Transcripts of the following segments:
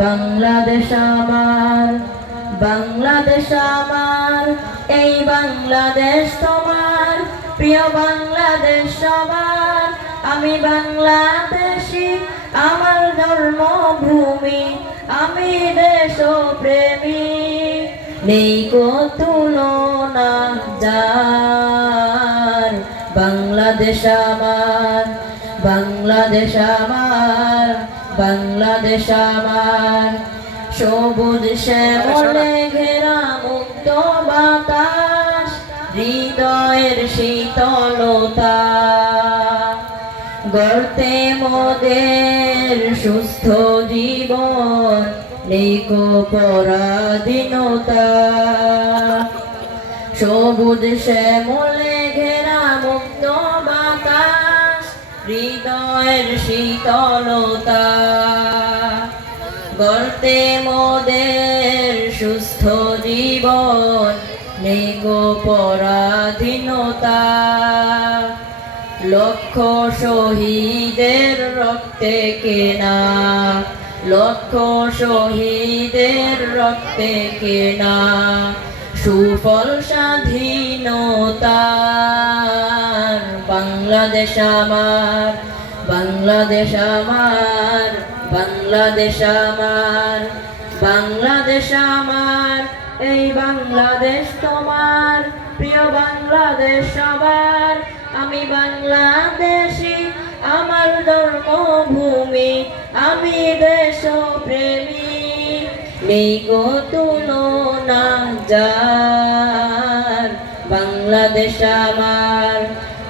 বাংলাদেশ আমার, বাংলাদেশ আমার, এই বাংলাদেশ তোমার, প্রিয় বাংলাদেশ সবার। আমি বাংলাদেশী, আমার জন্মভূমি, আমি দেশপ্রেমী, নেই কো তুলনা যার। বাংলাদেশ আমার, বাংলাদেশ আমার, বাংলাদেশ আমার, সবুজ শ্যামলে ঘেরা মুক্ত বাতাস, হৃদয়ের শীতলতা, গড়তে মোদের সুস্থ জীবন, নেই কো পরাধীনতা। সবুজ শ্যামলে ঘেরা মুক্ত বাতাস, হৃদয়ের শীতলতা, গড়তে মোদের সুস্থ জীবন, নেই কো পরাধীনতা। লক্ষ শহীদের রক্তে কেনা, লক্ষ শহীদের রক্তে কেনা, সুফল স্বাধীনতার। বাংলাদেশ আমার, বাংলাদেশ আমার, বাংলাদেশ আমার, বাংলাদেশ আমার, এই বাংলাদেশ তোমার, প্রিয় বাংলাদেশ সবার। আমি বাংলাদেশী, আমার জন্মভূমি, আমি দেশপ্রেমী, নেই কো তুলনা যার। বাংলাদেশ আমার,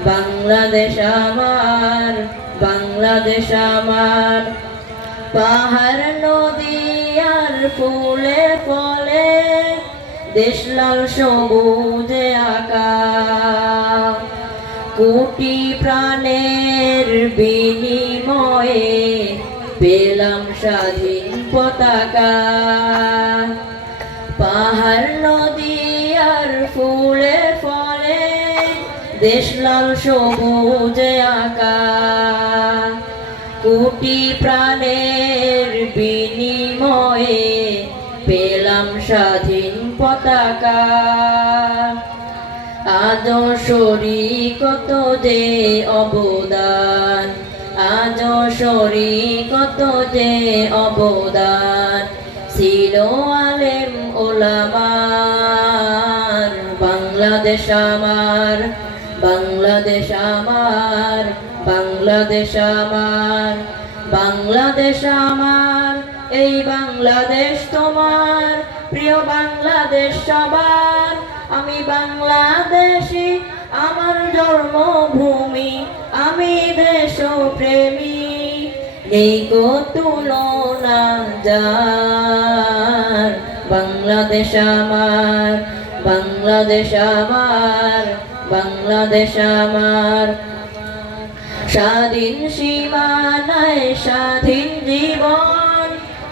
বাংলাদেশ আমার, বাংলাদেশ আমার, পাহাড় নদী আর ফুলে ফলে, দেশ লাল সবুজে আঁকা, কোটি প্রাণের বিনিময়ে পেলাম স্বাধীন পতাকা। পাহাড় নদী আর ফুলে ফলে, দেশ লাল সবুজে আঁকা, কোটি প্রাণের বিনিময়ে পেলাম স্বাধীন পতাকা। আজ শরীকত যে অবদান, আজ শরীকত যে অবদান, ছিল আলেম ওলামার। বাংলাদেশ আমার, বাংলাদেশ আমার, বাংলাদেশ আমার, বাংলাদেশ আমার, এই বাংলাদেশ তোমার, প্রিয় বাংলাদেশ সবার। আমি বাংলাদেশী, আমার জন্মভূমি, আমি দেশপ্রেমী, নেই কো তুলনা যার। বাংলাদেশ আমার, বাংলাদেশ আমার, বাংলাদেশ আমার, স্বাধীন সীমানায় স্বাধীন জীবন,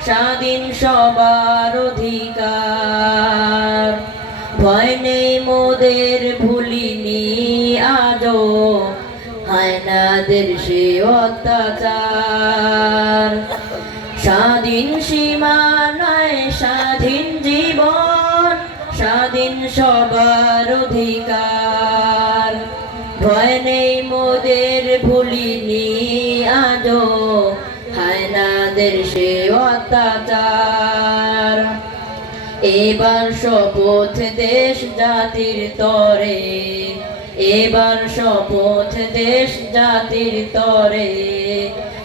স্বাধীন সবার অধিকার। ভয় নেই মোদের, ভুলিনি আজও হায়নাদের সে অত্যাচার। স্বাধীন সীমানায় স্বাধীন জীবন, স্বাধীন সবার অধিকার। ভয় নেই মোদের, ভুলিনি আজও হায়নাদের সে অত্যাচার। এবার শপথ দেশ জাতির তরে, এবার শপথ দেশ জাতির তরে,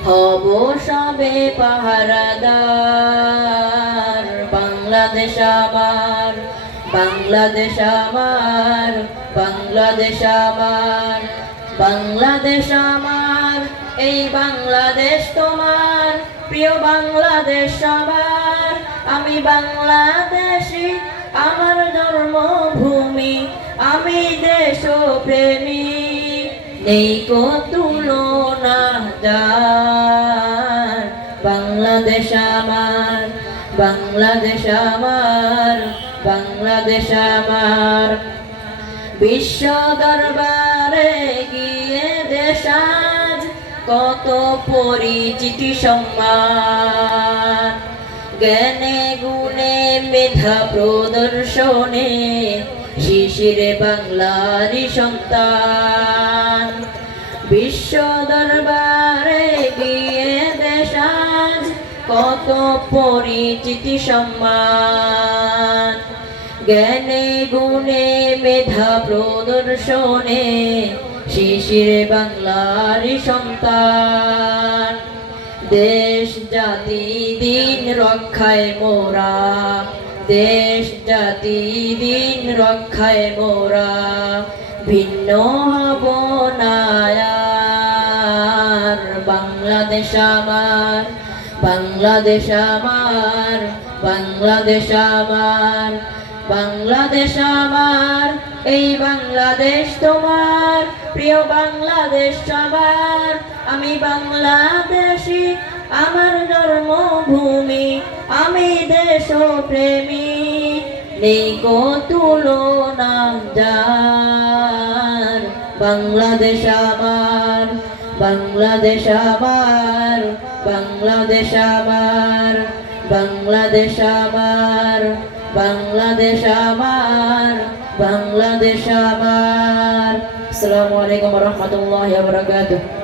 হব সবে পাহারাদার। বাংলাদেশ আমার, বাংলাদেশ আমার, বাংলাদেশ আমার, বাংলাদেশ আমার, এই বাংলাদেশ তোমার, প্রিয় বাংলাদেশ সবার। আমি বাংলাদেশী, আমার জন্মভূমি, আমি দেশপ্রেমী, নেই কো তুলনা যার। বাংলাদেশ আমার, বাংলাদেশ আমার, বাংলাদেশ আমার, বিশ্ব দরবারে গিয়ে দেশ আজ কত পরিচিতি সম্মান, জ্ঞানে গুণে মেধা প্রদর্শনে শিশিরে বাংলারই সন্তান বিশ্ব দরবারে গিয়ে দেশ আজ কত পরিচিতি সম্মান জ্ঞানে গুণে মেধা প্রদর্শনে শিশিরে বাংলারই সন্তান দেশ জাতি দিন রক্ষায় মোরা দেশ জাতি দিন রক্ষায় মোরা ভিন্ন হব না আর বাংলাদেশ আমার বাংলাদেশ আমার বাংলাদেশ আমার বাংলাদেশ আমার এই বাংলাদেশ তোমার প্রিয় বাংলাদেশ আমার আমি বাংলাদেশী আমার জন্মভূমি আমি দেশপ্রেমী নেই কো তুলনা যার বাংলাদেশ আমার বাংলাদেশ আমার বাংলাদেশ আমার বাংলাদেশ আমার বাংলাদেশ আমার বাংলাদেশ আমার আসসালামু আলাইকুম ওয়া রাহমাতুল্লাহি ওয়া বারাকাতুহু।